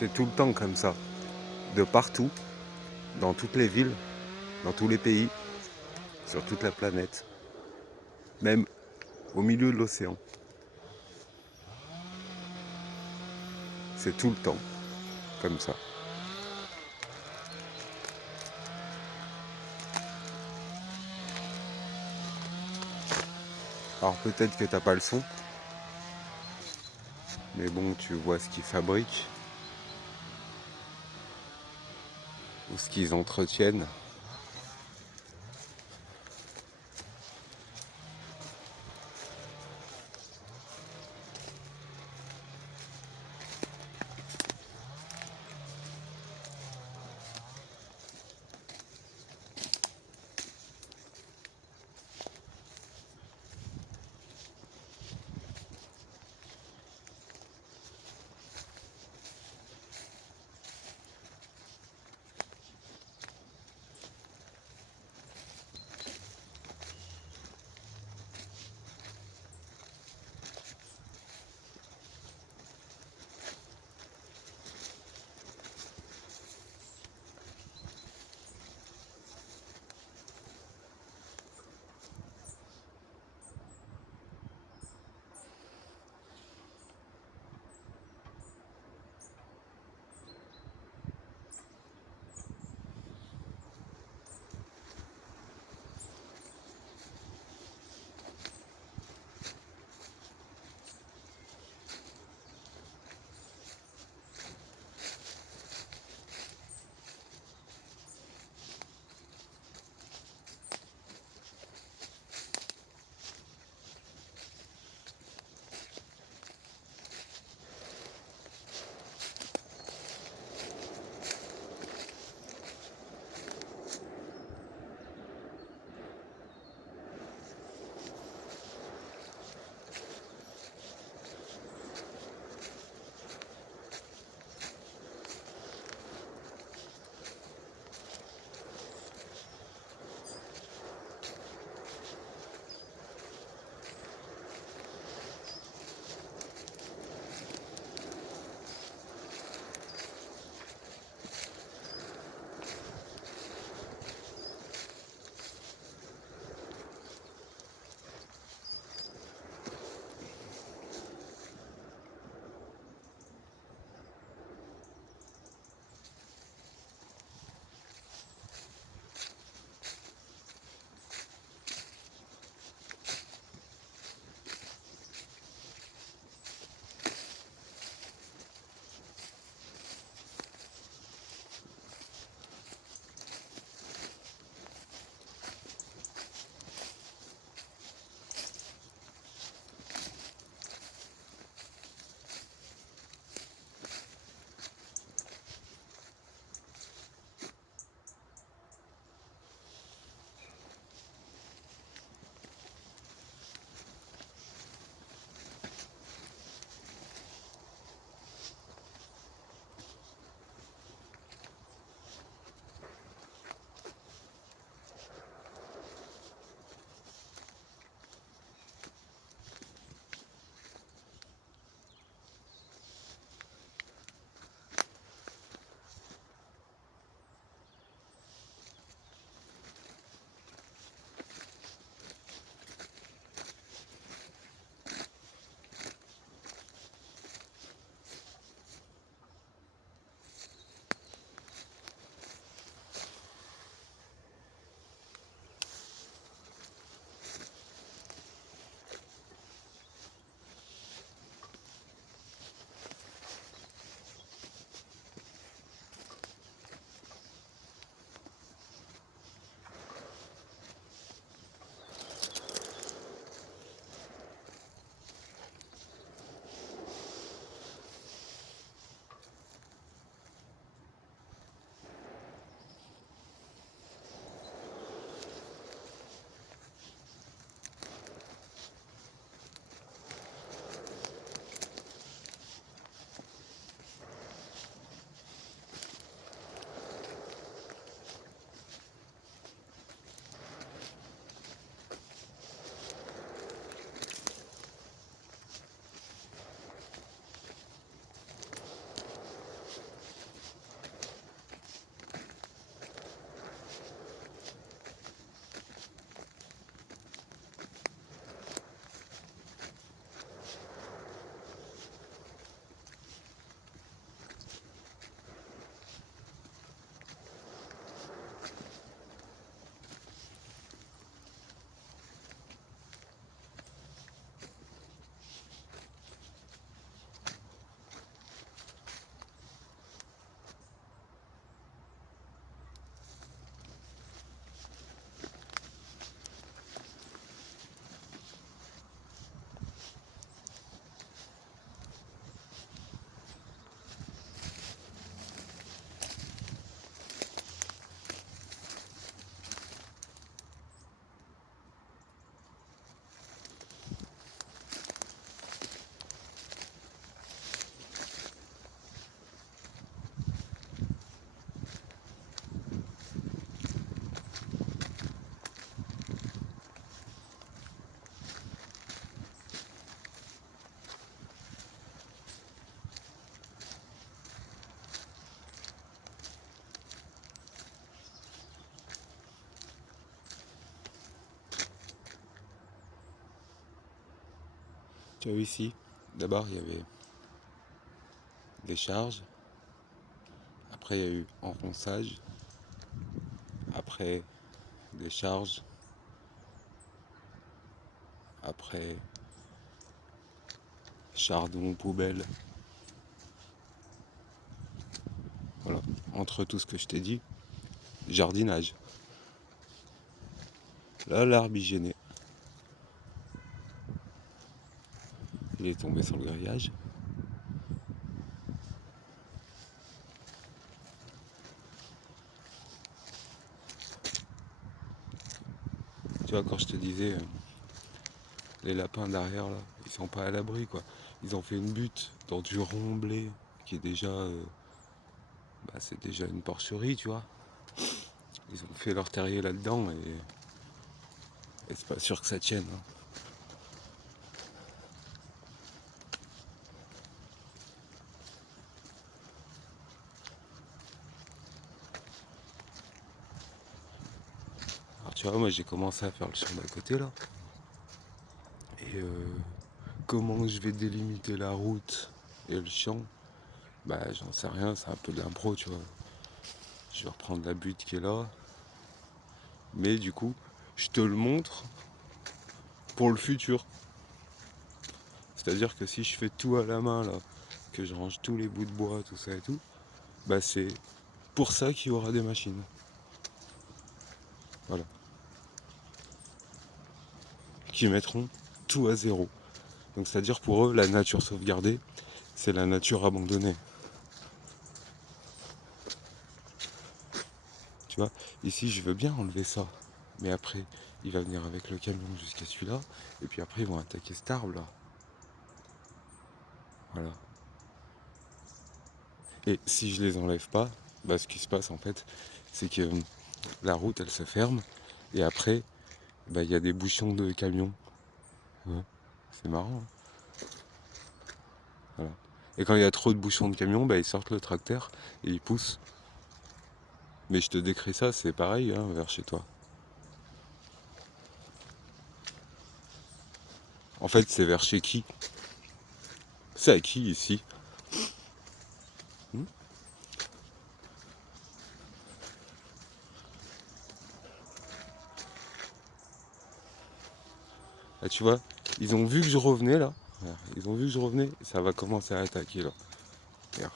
C'est tout le temps comme ça. De partout, dans toutes les villes, dans tous les pays, sur toute la planète. Même au milieu de l'océan. C'est tout le temps comme ça. Alors peut-être que t'as pas le son, mais bon, tu vois ce qu'ils fabriquent ou ce qu'ils entretiennent. Tu as vu ici, d'abord il y avait des charges, après il y a eu enfonçage, après des charges, après chardon, poubelle. Voilà, entre tout ce que je t'ai dit, jardinage. Là, l'arbre hygiéné. Il est tombé sur le grillage. Tu vois, quand je te disais, les lapins derrière, là, ils sont pas à l'abri, quoi. Ils ont fait une butte dans du remblai, qui est déjà... c'est déjà une porcherie, tu vois. Ils ont fait leur terrier là-dedans, et c'est pas sûr que ça tienne. Hein. Alors tu vois, moi j'ai commencé à faire le champ d'à côté, là. Et comment je vais délimiter la route et le champ, j'en sais rien, c'est un peu de l'impro, tu vois. Je vais reprendre la butte qui est là. Mais du coup, je te le montre pour le futur. C'est-à-dire que si je fais tout à la main, là, que je range tous les bouts de bois, tout ça et tout, c'est pour ça qu'il y aura des machines. Voilà. Qui mettront tout à zéro. Donc c'est-à-dire pour eux, la nature sauvegardée, c'est la nature abandonnée. Tu vois, ici je veux bien enlever ça. Mais après, il va venir avec le camion jusqu'à celui-là. Et puis après, ils vont attaquer cet arbre là. Voilà. Et si je les enlève pas, ce qui se passe en fait, c'est que la route elle se ferme. Et après, il y a des bouchons de camions. Ouais. C'est marrant. Hein. Voilà. Et quand il y a trop de bouchons de camions, ils sortent le tracteur et ils poussent. Mais je te décris ça, c'est pareil hein, vers chez toi. En fait, c'est vers chez qui? C'est à qui ici? Là, tu vois, ils ont vu que je revenais là. Voilà. Ils ont vu que je revenais, ça va commencer à attaquer là. Regarde.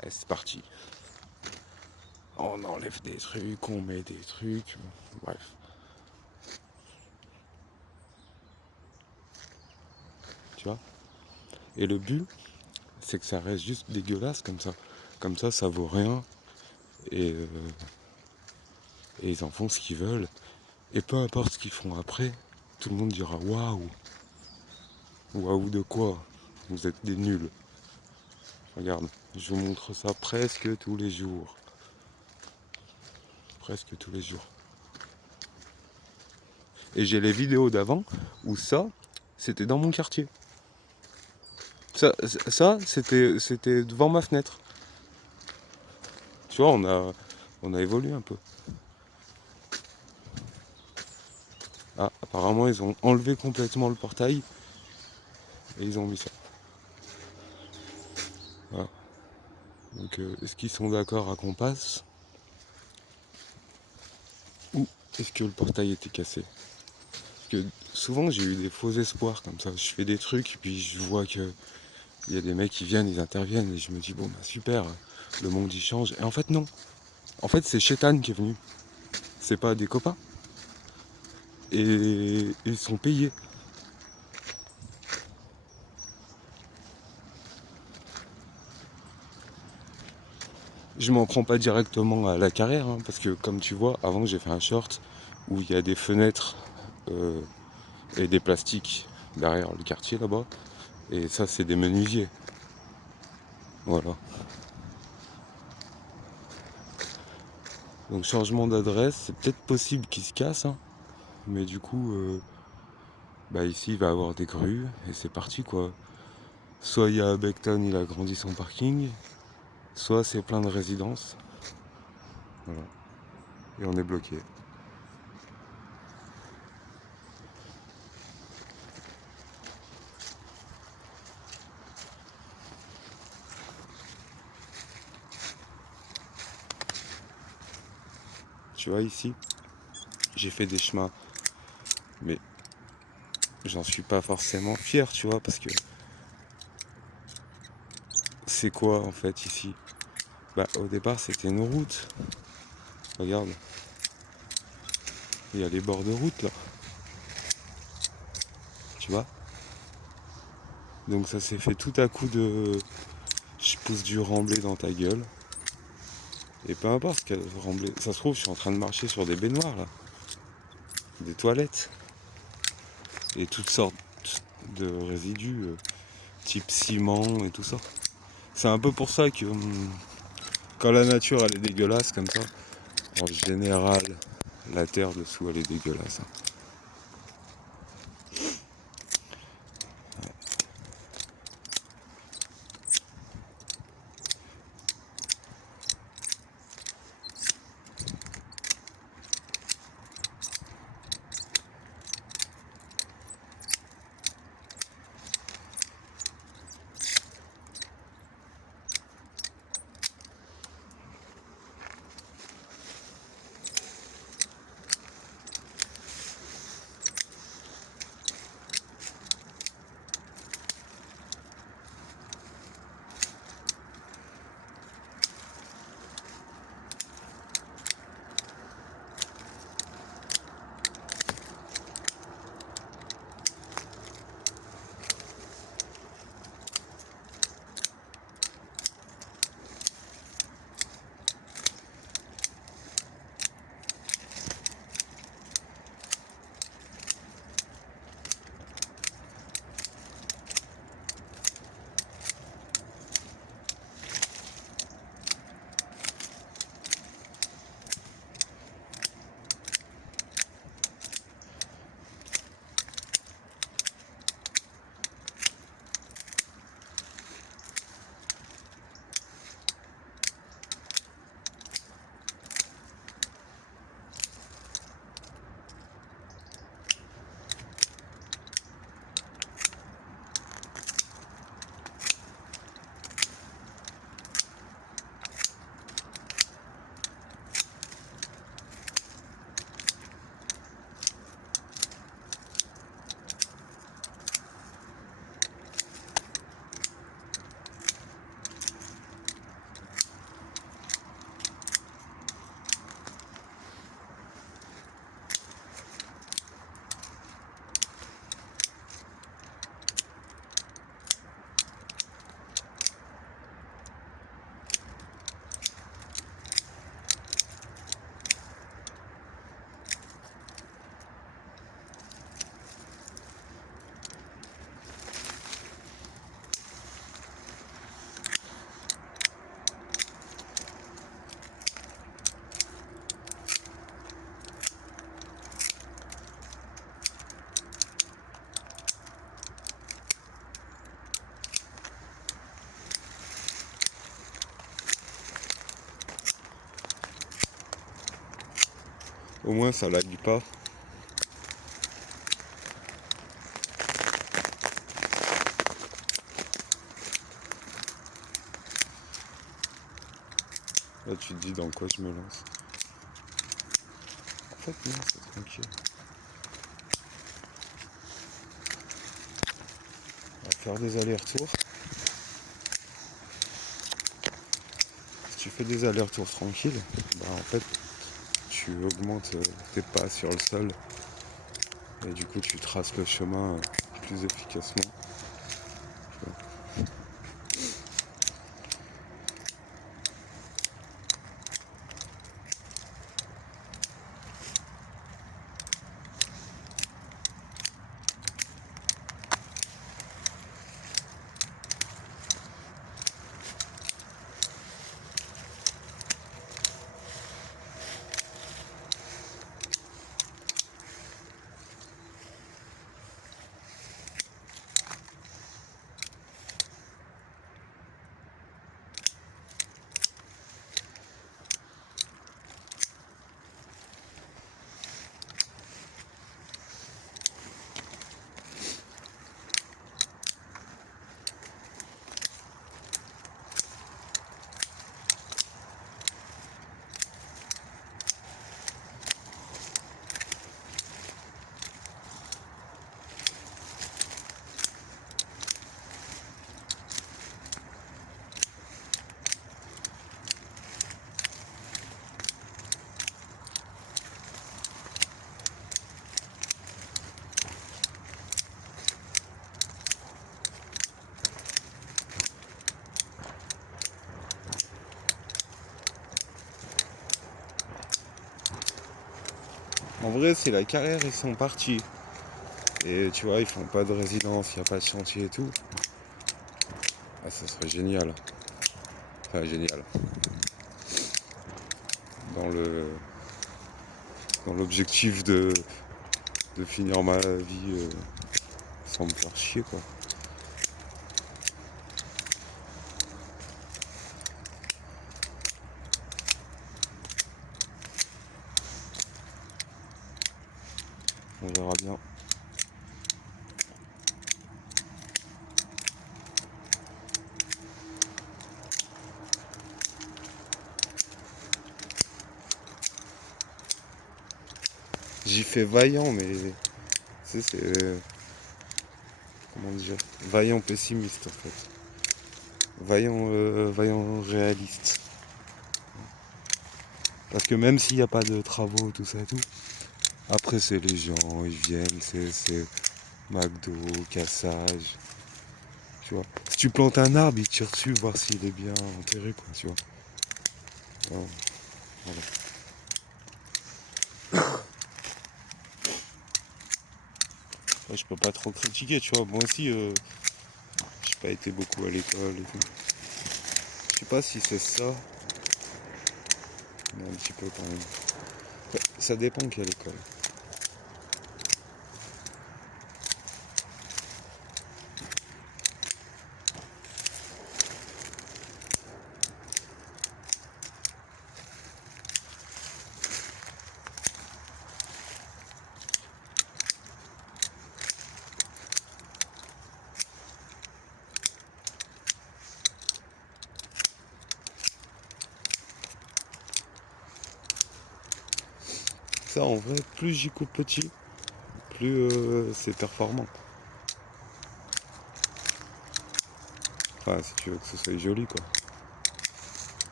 Allez, c'est parti. On enlève des trucs, on met des trucs. Bref. Tu vois? Et le but, c'est que ça reste juste dégueulasse comme ça. Comme ça vaut rien. Et, et ils en font ce qu'ils veulent. Et peu importe ce qu'ils font après, tout le monde dira waouh. Waouh de quoi? Vous êtes des nuls. Regarde, je vous montre ça presque tous les jours. Presque tous les jours. Et j'ai les vidéos d'avant où ça, c'était dans mon quartier. Ça c'était devant ma fenêtre. Tu vois, on a évolué un peu. Ah, apparemment, ils ont enlevé complètement le portail et ils ont mis ça. Voilà. Donc, est-ce qu'ils sont d'accord à qu'on passe? Ou est-ce que le portail était cassé? Parce que souvent, j'ai eu des faux espoirs comme ça. Je fais des trucs, puis je vois que il y a des mecs qui viennent, ils interviennent, et je me dis, bon, super, le monde y change. Et en fait, non. En fait, c'est Chétan qui est venu. C'est pas des copains. Et ils sont payés. Je m'en prends pas directement à la carrière, hein, parce que comme tu vois, avant j'ai fait un short où il y a des fenêtres et des plastiques derrière le quartier là-bas. Et ça, c'est des menuisiers. Voilà. Donc changement d'adresse, c'est peut-être possible qu'il se casse, hein, mais du coup, ici il va avoir des grues et c'est parti quoi. Soit il y a Beckton, il a agrandi son parking, soit c'est plein de résidences. Voilà. Et on est bloqué. Tu vois, ici, j'ai fait des chemins, mais j'en suis pas forcément fier, tu vois, parce que c'est quoi en fait ici? Bah au départ c'était une route. Regarde, il y a les bords de route là, tu vois. Donc ça s'est fait tout à coup de je pousse du remblai dans ta gueule. Et peu importe ce qu'elle remblai. Ça se trouve, je suis en train de marcher sur des baignoires là, des toilettes. Et toutes sortes de résidus, type ciment et tout ça. C'est un peu pour ça que quand la nature elle est dégueulasse comme ça, en général, la terre dessous elle est dégueulasse, hein. Au moins ça lag pas. Là tu te dis dans quoi je me lance. En fait non, c'est tranquille. On va faire des allers-retours. Si tu fais des allers-retours tranquilles, bah en fait tu augmentes tes pas sur le sol et du coup tu traces le chemin plus efficacement. En vrai, c'est la carrière, ils sont partis. Et tu vois, ils font pas de résidence, il n'y a pas de chantier et tout. Ah, ça serait génial. Enfin, génial. Dans le dans l'objectif de finir ma vie sans me faire chier, quoi. On verra bien. J'y fais vaillant, mais c'est comment dire, vaillant pessimiste en fait. Vaillant réaliste. Parce que même s'il n'y a pas de travaux, tout ça et tout, après c'est les gens, ils viennent, c'est McDo, cassage, tu vois. Si tu plantes un arbre, il tire dessus, voir s'il est bien enterré, quoi, tu vois. Ouais, voilà. Ouais, je peux pas trop critiquer, tu vois. Moi aussi, j'ai pas été beaucoup à l'école et tout. Je sais pas si c'est ça, mais un petit peu quand même. Ouais, ça dépend quelle école. Ça, en vrai, plus j'y coupe petit, plus c'est performant. Enfin, si tu veux que ce soit joli, quoi.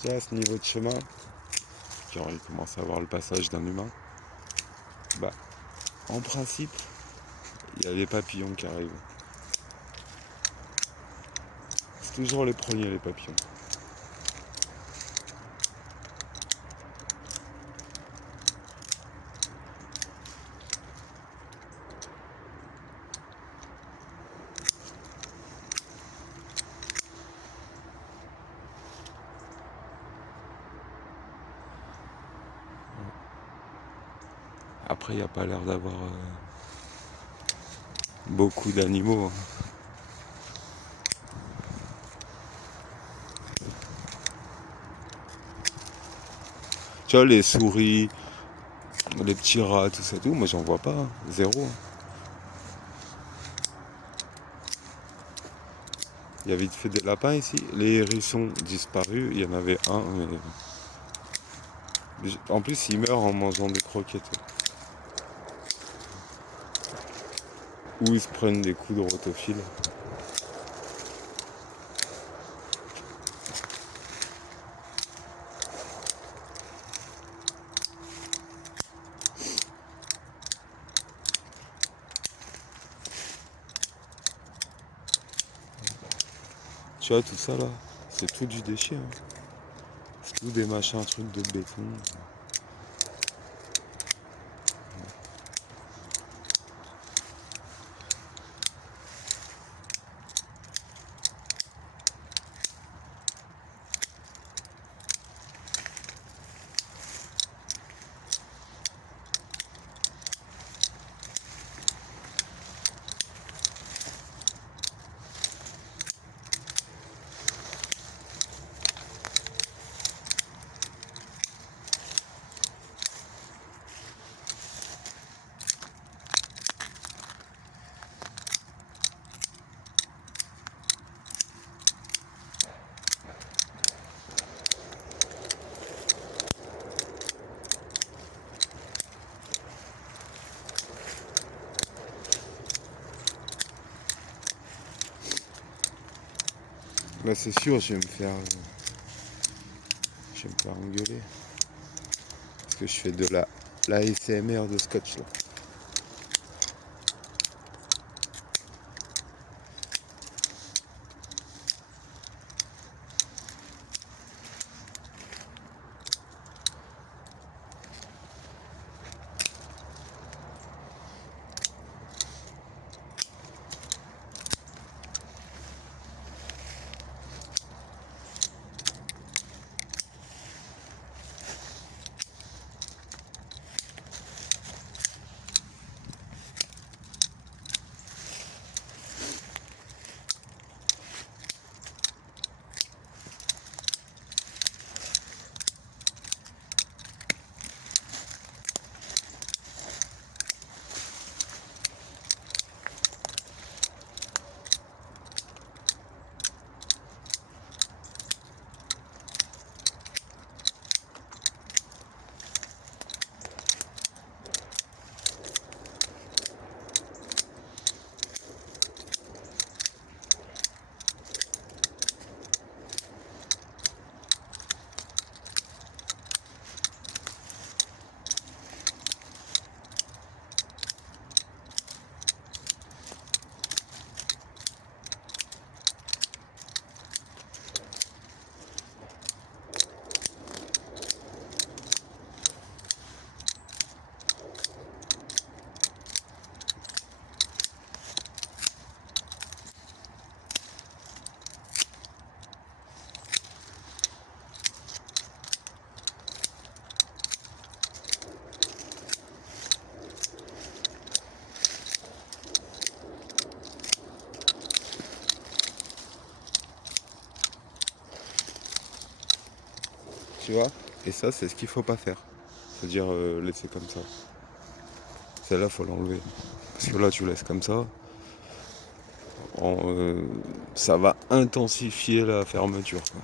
Tu vois, à ce niveau de chemin, quand il commence à voir le passage d'un humain, bah, en principe, il y a des papillons qui arrivent. C'est toujours les premiers, les papillons. Après, il n'y a pas l'air d'avoir beaucoup d'animaux. Tu vois, les souris, les petits rats, tout ça, tout, moi j'en vois pas, hein. Zéro. Il y a vite fait des lapins ici. Les hérissons disparus, il y en avait un, mais en plus ils meurent en mangeant des croquettes. Ou ils se prennent des coups de rotophile. Tu vois, tout ça là, c'est tout du déchet, hein. C'est tout des machins, trucs de béton. Là c'est sûr, je vais me faire engueuler. Parce que je fais de la ASMR de scotch là. Tu vois. Et ça c'est ce qu'il faut pas faire. C'est-à-dire laisser comme ça. Celle-là faut l'enlever. Parce que là tu laisses comme ça. Ça va intensifier la fermeture, quoi.